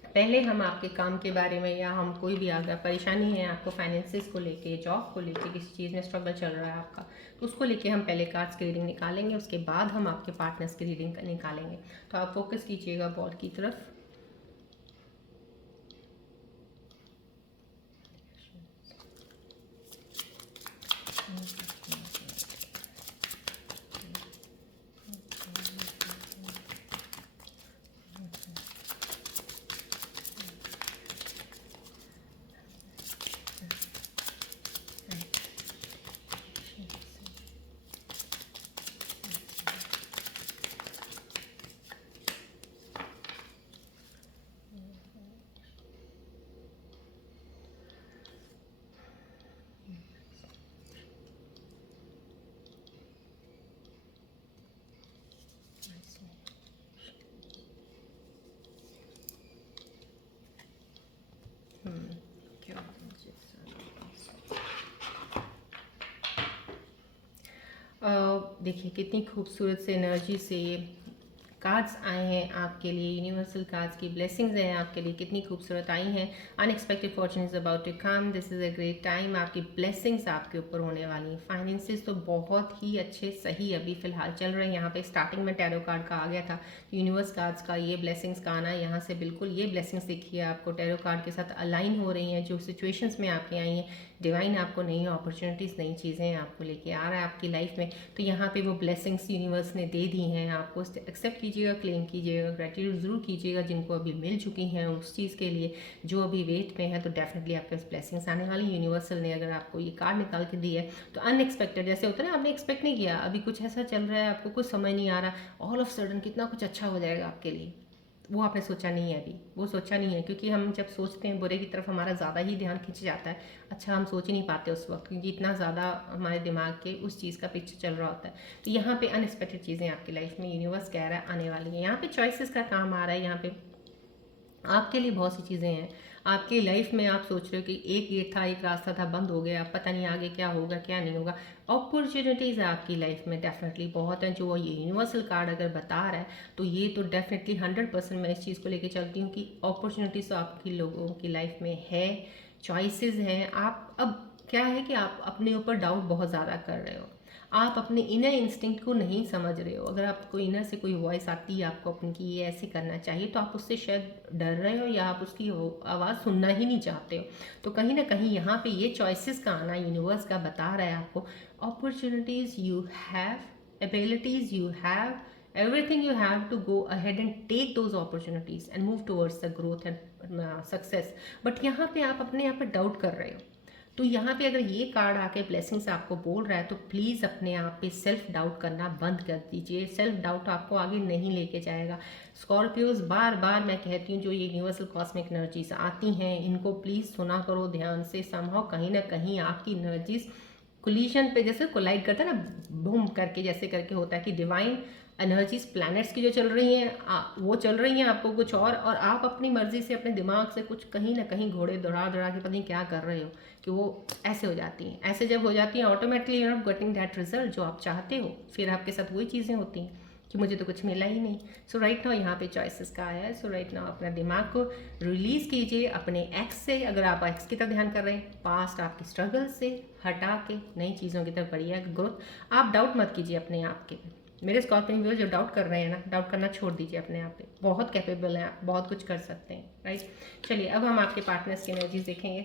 पहले हम आपके काम के बारे में, या हम कोई भी अगर परेशानी है आपको फाइनेंसिस को लेके, जॉब को लेके, किसी चीज़ में स्ट्रगल चल रहा है आपका, तो उसको लेके हम पहले कार्ड्स की रीडिंग निकालेंगे, उसके बाद हम आपके पार्टनर्स की रीडिंग निकालेंगे। तो आप फोकस कीजिएगा बॉल की तरफ। देखिए कितनी खूबसूरत से एनर्जी से कार्ड्स आए हैं आपके लिए, यूनिवर्सल कार्ड्स की ब्लेसिंग्स हैं आपके लिए, कितनी खूबसूरत आई हैं। Unexpected fortune is about to come, this is a great time, आपकी ब्लेसिंग्स आपके ऊपर होने वाली हैं। फाइनेंसिस तो बहुत ही अच्छे सही अभी फ़िलहाल चल रहे हैं। यहाँ पे स्टार्टिंग में टैरो कार्ड का आ गया था, यूनिवर्स कार्ड्स का ये ब्लेसिंग्स का आना, यहाँ से बिल्कुल ये ब्लेसिंग्स देखिए आपको टैरो कार्ड के साथ अलाइन हो रही हैं। जो सिचुएशंस में आपके आई हैं, डिवाइन आपको नई अपॉर्चुनिटीज़, नई चीज़ें आपको लेके आ रहा है आपकी लाइफ में। तो यहाँ पे वो ब्लेसिंग्स यूनिवर्स ने दे दी हैं आपको, एक्सेप्ट कीजिएगा, क्लेम कीजिएगा, ग्रेटिट्यूड ज़रूर कीजिएगा जिनको अभी मिल चुकी हैं उस चीज़ के लिए। जो अभी वेट में है तो डेफिनेटली आपके पास ब्लेसिंग्स आने वाली। यूनिवर्सल ने अगर आपको ये कार्ड निकाल के दी है तो अनएक्सपेक्टेड, जैसे होता है ना, आपने एक्सपेक्ट नहीं किया, अभी कुछ ऐसा चल रहा है आपको कुछ समझ नहीं आ रहा, ऑल ऑफ सडन कितना कुछ अच्छा हो जाएगा आपके लिए, वो आपने सोचा नहीं है, अभी वो सोचा नहीं है। क्योंकि हम जब सोचते हैं बुरे की तरफ हमारा ज़्यादा ही ध्यान खिंच जाता है, अच्छा हम सोच ही नहीं पाते उस वक्त, क्योंकि इतना ज़्यादा हमारे दिमाग के उस चीज़ का पिक्चर चल रहा होता है। तो यहाँ पे अनएक्सपेक्टेड चीज़ें आपकी लाइफ में यूनिवर्स कह रहा है आने वाली है। यहाँ पे चॉइसेस का काम आ रहा है, यहाँ पे आपके लिए बहुत सी चीज़ें हैं आपकी लाइफ में। आप सोच रहे हो कि एक गेट था, एक रास्ता था, बंद हो गया, पता नहीं आगे क्या होगा क्या नहीं होगा। अपॉर्चुनिटीज़ आपकी लाइफ में डेफिनेटली बहुत हैं। जो ये यूनिवर्सल कार्ड अगर बता रहा है तो ये तो डेफिनेटली 100% मैं इस चीज़ को लेके चलती हूँ कि अपॉर्चुनिटीज़ तो आपकी लोगों की लाइफ में है, चॉइसेस हैं। आप अब क्या है कि आप अपने ऊपर डाउट बहुत ज़्यादा कर रहे हो, आप अपने इनर इंस्टिंक्ट को नहीं समझ रहे हो। अगर आपको इनर से कोई वॉइस आती है आपको अपनी कि ये ऐसे करना चाहिए, तो आप उससे शायद डर रहे हो या आप उसकी आवाज़ सुनना ही नहीं चाहते हो। तो कहीं ना कहीं यहाँ पे ये चॉइसेस का आना यूनिवर्स का बता रहा है आपको, opportunities you have, abilities you have, everything you have to go ahead and take those opportunities and move towards the growth and success। But यहाँ पे आप अपने आप पे डाउट कर रहे हो। तो यहाँ पे अगर ये कार्ड आके ब्लेसिंग्स आपको बोल रहा है तो प्लीज़ अपने आप पे सेल्फ डाउट करना बंद कर दीजिए। सेल्फ डाउट आपको आगे नहीं लेके जाएगा। स्कॉर्पियोज, बार बार मैं कहती हूँ जो ये यूनिवर्सल कॉस्मिक एनर्जीज आती हैं इनको प्लीज़ सुना करो ध्यान से। समहाउ कहीं ना कहीं आपकी एनर्जीज कोलिशन पे जैसे कोलाइड करता है ना, बूम करके जैसे करके होता है कि डिवाइन एनर्जीज प्लैनेट्स की जो चल रही हैं वो चल रही हैं आपको कुछ और आप अपनी मर्जी से अपने दिमाग से कुछ कहीं ना कहीं घोड़े दौड़ा दौड़ा के पता नहीं क्या कर रहे हो कि वो ऐसे हो जाती हैं। ऐसे जब हो जाती हैं automatically you not getting that result जो आप चाहते हो, फिर आपके साथ वही चीज़ें होती हैं कि मुझे तो कुछ मिला ही नहीं। सो राइट नाउ यहाँ पे चॉइसेस का आया है। सो राइट नाउ अपना दिमाग को रिलीज़ कीजिए अपने एक्स से, अगर आप एक्स की तरफ ध्यान कर रहे हैं, पास्ट आपकी स्ट्रगल से हटा के नई चीज़ों की तरफ बढ़िया ग्रोथ। आप डाउट मत कीजिए अपने आप के। मेरे स्कॉर्पियन व्यूअर्स जो डाउट कर रहे हैं ना, डाउट करना छोड़ दीजिए अपने आप पे, बहुत कैपेबल हैं आप, बहुत कुछ कर सकते हैं, राइट। चलिए अब हम आपके पार्टनर्स की एनर्जीज देखेंगे।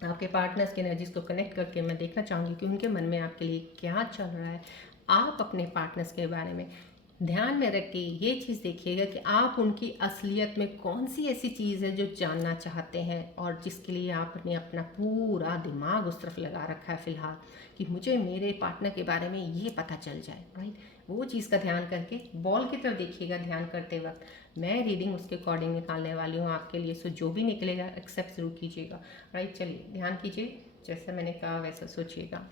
आपके पार्टनर्स की एनर्जीज को कनेक्ट करके मैं देखना चाहूँगी कि उनके मन में आपके लिए क्या चल रहा है। आप अपने पार्टनर्स के बारे में ध्यान में रख के ये चीज़ देखिएगा कि आप उनकी असलियत में कौन सी ऐसी चीज़ है जो जानना चाहते हैं, और जिसके लिए आपने अपना पूरा दिमाग उस तरफ लगा रखा है फ़िलहाल कि मुझे मेरे पार्टनर के बारे में ये पता चल जाए, राइट। वो चीज़ का ध्यान करके बॉल की तरफ देखिएगा ध्यान करते वक्त। मैं रीडिंग उसके अकॉर्डिंग निकालने वाली हूँ आपके लिए, सो जो भी निकलेगा एक्सेप्ट ज़रूर कीजिएगा, राइट। चलिए ध्यान कीजिए, जैसा मैंने कहा वैसा सोचिएगा।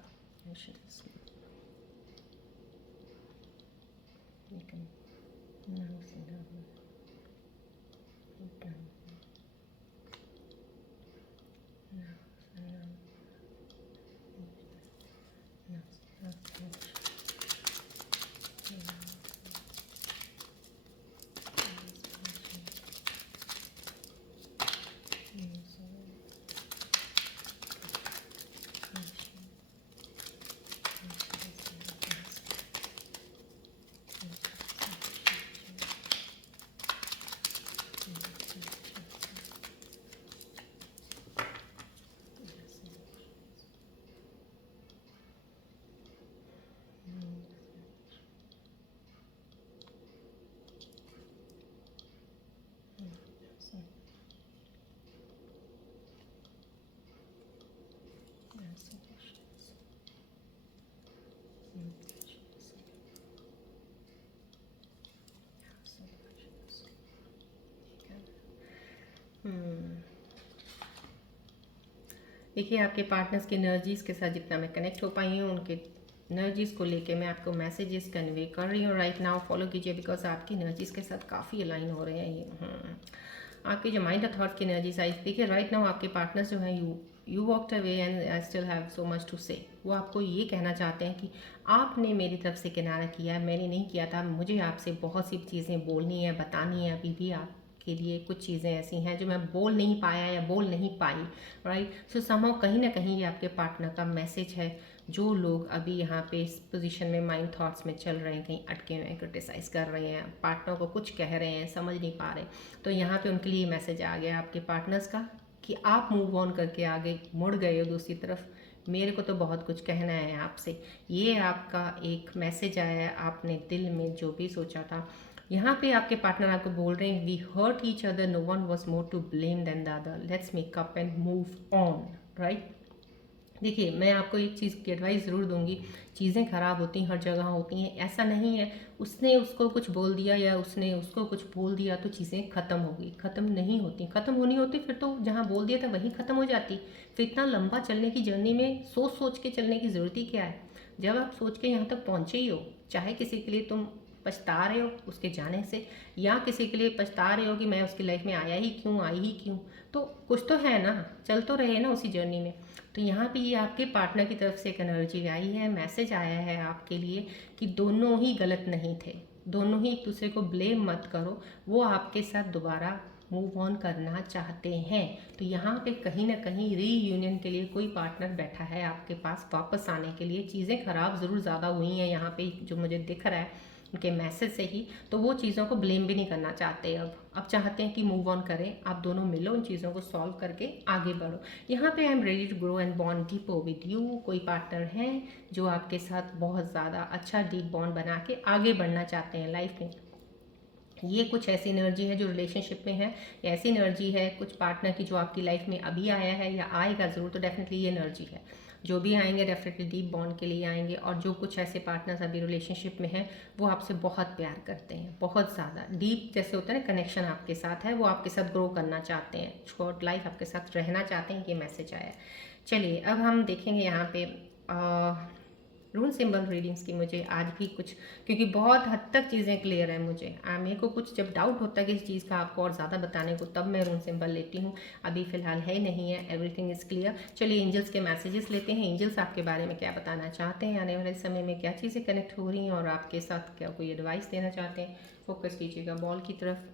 देखिए आपके पार्टनर्स की एनर्जीज़ के साथ जितना मैं कनेक्ट हो पाई हूँ, उनके एनर्जीज़ को लेके मैं आपको मैसेजेस कन्वे कर रही हूँ राइट नाउ। फॉलो कीजिए बिकॉज आपकी एनर्जीज़ के साथ काफ़ी अलाइन हो रहे हैं ये। आपकी जो माइंड और थॉट की एनर्जीज आई, देखिए राइट नाउ आपके पार्टनर्स जो हैं you walked away and I still have so much to say. वो आपको ये कहना चाहते हैं कि आपने मेरी तरफ से किनारा किया है, मैंने नहीं किया था, मुझे आपसे बहुत सी चीज़ें बोलनी है, बतानी है, अभी भी आप के लिए कुछ चीज़ें ऐसी हैं जो मैं बोल नहीं पाया या बोल नहीं पाई, राइट। सो समहाउ कहीं ना कहीं ये आपके पार्टनर का मैसेज है। जो लोग अभी यहाँ पे इस पोजीशन में माइंड थॉट्स में चल रहे हैं, कहीं अटके हुए हैं, क्रिटिसाइज़ कर रहे हैं, पार्टनर को कुछ कह रहे हैं, समझ नहीं पा रहे, तो यहाँ पे उनके लिए मैसेज आ गया आपके पार्टनर्स का कि आप मूव ऑन करके आगे मुड़ गए हो दूसरी तरफ। मेरे को तो बहुत कुछ कहना है आपसे, ये आपका एक मैसेज आया है। आपने दिल में जो भी सोचा था, यहाँ पे आपके पार्टनर आपको बोल रहे हैं we hurt each other, no one was more to blame than the other, let's make up and move on, right. देखिए मैं आपको एक चीज़ की एडवाइस ज़रूर दूंगी, चीज़ें ख़राब होती हैं, हर जगह होती हैं, ऐसा नहीं है उसने उसको कुछ बोल दिया या उसने उसको कुछ बोल दिया तो चीज़ें ख़त्म हो गई। ख़त्म नहीं होती, ख़त्म होनी होती फिर तो जहाँ बोल दिया था वहीं ख़त्म हो जाती। फिर इतना लंबा चलने की जर्नी में सोच सोच के चलने की ज़रूरत ही क्या है। जब आप सोच के यहाँ तक पहुँचे ही हो, चाहे किसी के लिए तुम पछता रहे हो उसके जाने से, या किसी के लिए पछता रहे हो कि मैं उसकी लाइफ में आया ही क्यों, आई ही क्यों, तो कुछ तो है ना, चल तो रहे ना उसी जर्नी में। तो यहाँ पे ये आपके पार्टनर की तरफ से एक एनर्जी आई है, मैसेज आया है आपके लिए कि दोनों ही गलत नहीं थे, दोनों ही एक दूसरे को ब्लेम मत करो, वो आपके साथ दोबारा मूव ऑन करना चाहते हैं। तो यहाँ पे कहीं ना कहीं रीयूनियन के लिए कोई पार्टनर बैठा है आपके पास वापस आने के लिए। चीज़ें ख़राब ज़रूर ज़्यादा हुई हैं यहाँ पे जो मुझे दिख रहा है उनके मैसेज से ही, तो वो चीज़ों को ब्लेम भी नहीं करना चाहते। अब चाहते हैं कि मूव ऑन करें, आप दोनों मिलो, उन चीज़ों को सॉल्व करके आगे बढ़ो। यहाँ पे I am ready to grow and bond deeper with you. कोई पार्टनर है जो आपके साथ बहुत ज़्यादा अच्छा डीप बॉन्ड बना के आगे बढ़ना चाहते हैं लाइफ में। ये कुछ ऐसी एनर्जी है जो रिलेशनशिप में है, ऐसी एनर्जी है कुछ पार्टनर की जो आपकी लाइफ में अभी आया है या आएगा ज़रूर, तो डेफिनेटली ये एनर्जी है। जो भी आएंगे डेफिनेटली डीप बॉन्ड के लिए आएंगे, और जो कुछ ऐसे पार्टनर्स अभी रिलेशनशिप में हैं वो आपसे बहुत प्यार करते हैं, बहुत ज़्यादा डीप जैसे होता है ना कनेक्शन आपके साथ है, वो आपके साथ ग्रो करना चाहते हैं, शॉर्ट लाइफ आपके साथ रहना चाहते हैं, ये मैसेज आया है। चलिए अब हम देखेंगे यहाँ पे रून सिंबल रीडिंग्स की मुझे आज भी कुछ, क्योंकि बहुत हद तक चीज़ें क्लियर है मुझे, मेरे को कुछ जब डाउट होता है किसी चीज़ का आपको और ज़्यादा बताने को, तब मैं रून सिंबल लेती हूँ। अभी फ़िलहाल है नहीं है, एवरीथिंग इज़ क्लियर। चलिए एंजल्स के मैसेजेस लेते हैं, एंजल्स आपके बारे में क्या बताना चाहते हैं, आने वाले समय में क्या चीज़ें कनेक्ट हो रही हैं और आपके साथ क्या कोई एडवाइस देना चाहते हैं। फोकस कीजिएगा बॉल की तरफ।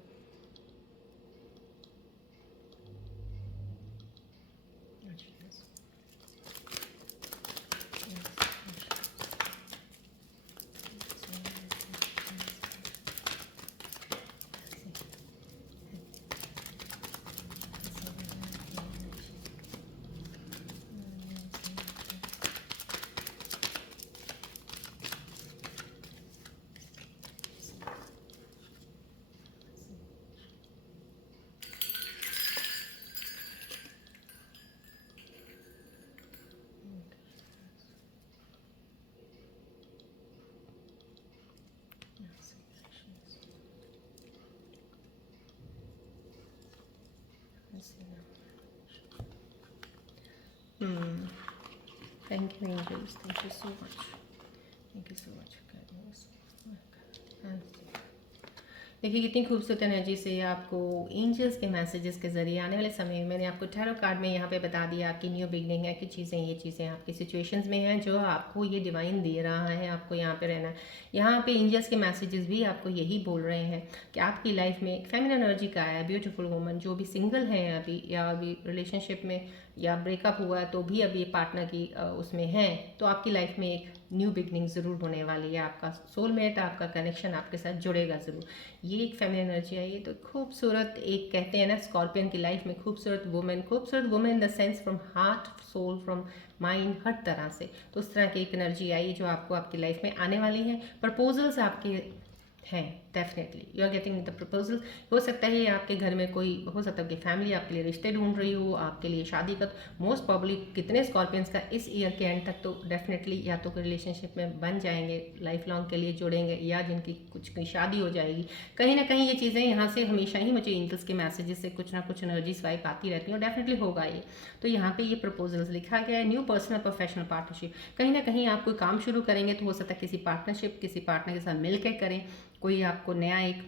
Thank you angels, thank you so much, thank you so much. देखिए कितनी खूबसूरत एनर्जी से आपको एंजल्स के मैसेजेस के ज़रिए आने वाले समय में मैंने आपको टैरो कार्ड में यहाँ पे बता दिया आपकी न्यू बिगनिंग है कि चीज़ें, ये चीज़ें आपकी सिचुएशंस में हैं जो आपको ये डिवाइन दे रहा है, आपको यहाँ पे रहना है। यहाँ पे एंजल्स के मैसेजेस भी आपको यही बोल रहे हैं कि आपकी लाइफ में एक फेमिनिन एनर्जी का है, ब्यूटीफुल वुमन जो भी सिंगल है अभी, या अभी रिलेशनशिप में या ब्रेकअप हुआ है तो भी अभी पार्टनर की उसमें है, तो आपकी लाइफ में एक न्यू बिगनिंग ज़रूर होने वाली है। आपका सोलमेट, आपका कनेक्शन आपके साथ जुड़ेगा ज़रूर। ये एक फेमिनिन एनर्जी है। ये तो खूबसूरत, एक कहते हैं ना स्कॉर्पियन की लाइफ में खूबसूरत women in the sense from heart, soul, from mind, हर तरह से। तो उस तरह की एक एनर्जी आई जो आपको आपकी लाइफ में आने वाली है। प्रपोजल्स आपके हैं, definitely you are getting the proposal. हो सकता है आपके घर में कोई, हो सकता है कि फैमिली आपके लिए रिश्ते ढूंढ रही हो, आपके लिए शादी का। मोस्ट प्रॉब्ली कितने स्कॉर्पियंस का इस ईयर के एंड तक तो डेफिनेटली या तो कोई रिलेशनशिप में बन जाएंगे, लाइफ लॉन्ग के लिए जुड़ेंगे, या जिनकी कुछ की शादी हो जाएगी। कहीं ना कहीं ये चीज़ें यहाँ से हमेशा ही मुझे एंजल्स के मैसेजेस से कुछ ना कुछ एनर्जी स्वाइप आती रहती है, और डेफिनेटली होगा ये। तो यहाँ पे ये प्रपोजल्स लिखा गया है, न्यू पर्सनल प्रोफेशनल पार्टनरशिप। कहीं ना कहीं आप कोई काम शुरू करेंगे तो हो सकता है किसी पार्टनरशिप, किसी पार्टनर के साथ मिलकर करें, कोई आपको नया एक,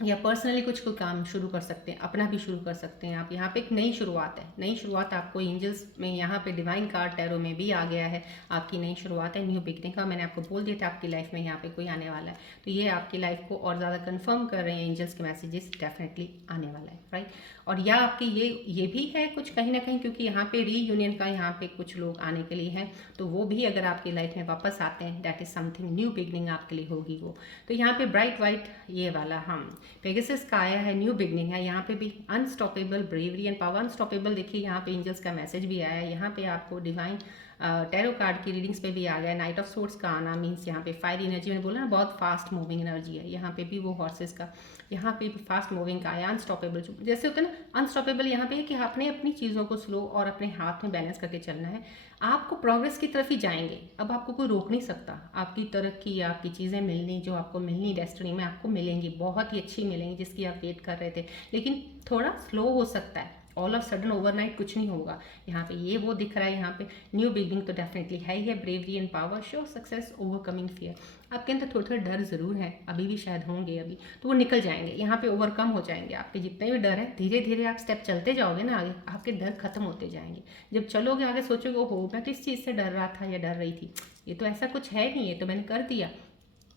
या पर्सनली कुछ कोई काम शुरू कर सकते हैं, अपना भी शुरू कर सकते हैं आप। यहाँ पे एक नई शुरुआत है, नई शुरुआत आपको एंजल्स में यहाँ पे डिवाइन कार्ड टैरो में भी आ गया है। आपकी नई शुरुआत है, न्यू बिगनिंग का। मैंने आपको बोल दिया था आपकी लाइफ में यहाँ पे कोई आने वाला है, तो ये आपकी लाइफ को और ज़्यादा कंफर्म कर रहे हैं एंजल्स के मैसेजेस, डेफिनेटली आने वाला है, राइट। और या आपकी ये भी है कुछ कहीं ना कहीं, क्योंकि यहाँ पे रीयूनियन का यहाँ पे कुछ लोग आने के लिए हैं, तो वो भी अगर आपकी लाइफ में वापस आते हैं, that is something new beginning आपके लिए होगी वो। तो यहाँ पे ब्राइट वाइट ये वाला हम पेगासस का आया है, न्यू बिगनिंग है। यहाँ पे भी unstoppable bravery and power, unstoppable. देखिए यहाँ पे एंजल्स का मैसेज भी आया है, यहाँ पे आपको डिवाइन टैरो कार्ड की रीडिंग्स पे भी आ गया है। नाइट ऑफ सोर्ट्स का आना मीन्स यहाँ पे फायर एनर्जी, मैंने बोला ना बहुत फास्ट मूविंग एनर्जी है। यहाँ पे भी वो हॉर्सेस का, यहाँ पे भी फास्ट मूविंग का आया। अनस्टॉपेबल जैसे होता है ना, अनस्टॉपेबल यहाँ पे है कि आपने अपनी चीज़ों को स्लो और अपने हाथ में बैलेंस करके चलना है। आपको प्रोग्रेस की तरफ ही जाएंगे, अब आपको कोई रोक नहीं सकता। आपकी तरक्की, आपकी चीज़ें मिलनी, जो आपको मिलनी डेस्टिनी में आपको मिलेंगी, बहुत ही अच्छी मिलेंगी जिसकी आप वेट कर रहे थे, लेकिन थोड़ा स्लो हो सकता है। ऑल ऑफ सडन ओवरनाइट कुछ नहीं होगा। यहाँ पे ये वो दिख रहा है, यहाँ पे न्यू बिगिनिंग तो डेफिनेटली है ही है। Bravery and power, sure success, overcoming fear. आपके अंदर थोड़े थोड़े डर जरूर है, अभी भी शायद होंगे, अभी तो वो निकल जाएंगे, यहाँ पे ओवरकम हो जाएंगे। आपके जितने भी डर है, धीरे धीरे आप स्टेप चलते जाओगे ना आगे, आपके डर खत्म होते जाएंगे। जब चलोगे आगे सोचोगे हो मैं तो इस चीज़ से डर रहा था या डर रही थी, ये तो ऐसा कुछ है नहीं, ये तो मैंने कर दिया।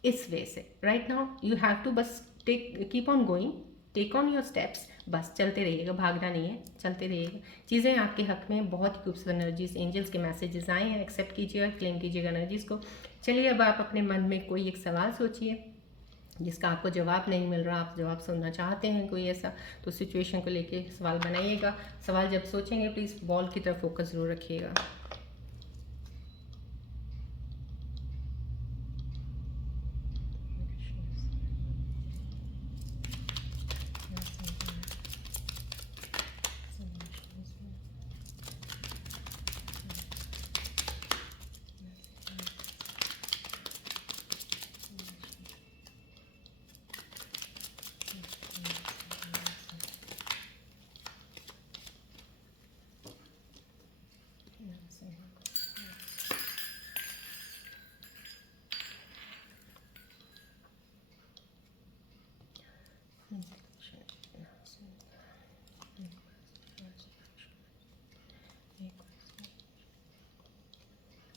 इस वे से right now you have to बस keep on going, take on your steps, बस चलते रहिएगा, भागना नहीं है, चलते रहिएगा। चीज़ें आपके हक में बहुत ही खूबसूरत एनर्जीज, एंजल्स के मैसेजेस आए हैं, एक्सेप्ट कीजिएगा, क्लेम कीजिएगा एनर्जीज को। चलिए अब आप अपने मन में कोई एक सवाल सोचिए जिसका आपको जवाब नहीं मिल रहा, आप जवाब सुनना चाहते हैं कोई ऐसा, तो सिचुएशन को लेके सवाल बनाइएगा। सवाल जब सोचेंगे प्लीज़ बॉल की तरफ फोकस जरूर रखिएगा।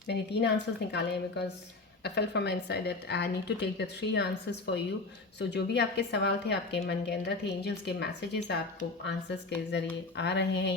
मैंने 3 आंसर्स निकाले हैं because I felt from my inside that I need to take the 3 answers for you. So जो भी आपके सवाल थे आपके मन के अंदर थे, एंजल्स के मैसेजेस आपको आंसर्स के जरिए आ रहे हैं।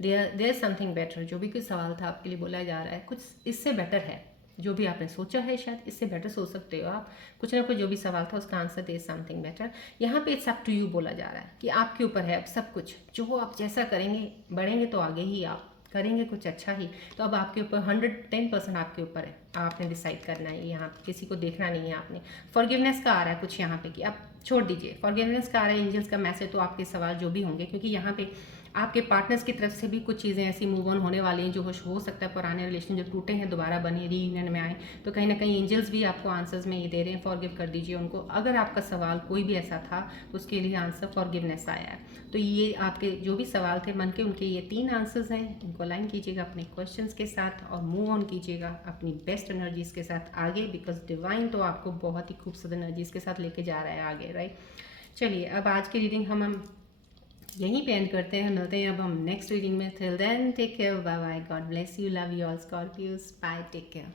ये देयर समथिंग बेटर, जो भी कोई सवाल था आपके लिए बोला जा रहा है, कुछ इससे बेटर है जो भी आपने सोचा है, शायद इससे बेटर सोच सकते हो आप। कुछ ना कुछ जो भी सवाल था उसका आंसर दे समथिंग बेटर। यहाँ पे इट्स अप टू यू बोला जा रहा है कि आपके ऊपर है अब सब कुछ, जो आप जैसा करेंगे, बढ़ेंगे तो आगे ही आप करेंगे कुछ अच्छा ही। तो अब आपके ऊपर 110% आपके ऊपर है, आपने डिसाइड करना है। यहाँ किसी को देखना नहीं है आपने। फॉरगिवनेस का आ रहा है कुछ यहाँ पे कि आप छोड़ दीजिए, फॉरगिवनेस का आ रहा है एंजल्स का मैसेज। तो आपके सवाल जो भी होंगे, क्योंकि यहाँ पे आपके पार्टनर्स की तरफ से भी कुछ चीज़ें ऐसी मूव ऑन होने वाली हैं जो हो सकता है पुराने रिलेशन जो टूटे हैं दोबारा बने रीयूनियन में आए। तो कहीं ना कहीं एंजल्स भी आपको आंसर्स में ये दे रहे हैं, फॉरगिव कर दीजिए उनको। अगर आपका सवाल कोई भी ऐसा था तो उसके लिए आंसर फॉरगिवनेस आया है। तो ये आपके जो भी सवाल थे मन के, उनके ये 3 आंसर्स हैं। इनको अलाइन कीजिएगा अपने क्वेश्चंस के साथ और मूव ऑन कीजिएगा अपनी बेस्ट एनर्जीज़ के साथ आगे, बिकॉज डिवाइन तो आपको बहुत ही खूबसूरत एनर्जीज़ के साथ लेके जा रहा है आगे, राइट। चलिए अब आज की रीडिंग हम यहीं पे एंड करते हैं। मिलते हैं अब हम नेक्स्ट रीडिंग में। Till then take care, bye bye, God bless you, love you all Scorpios, bye, take care.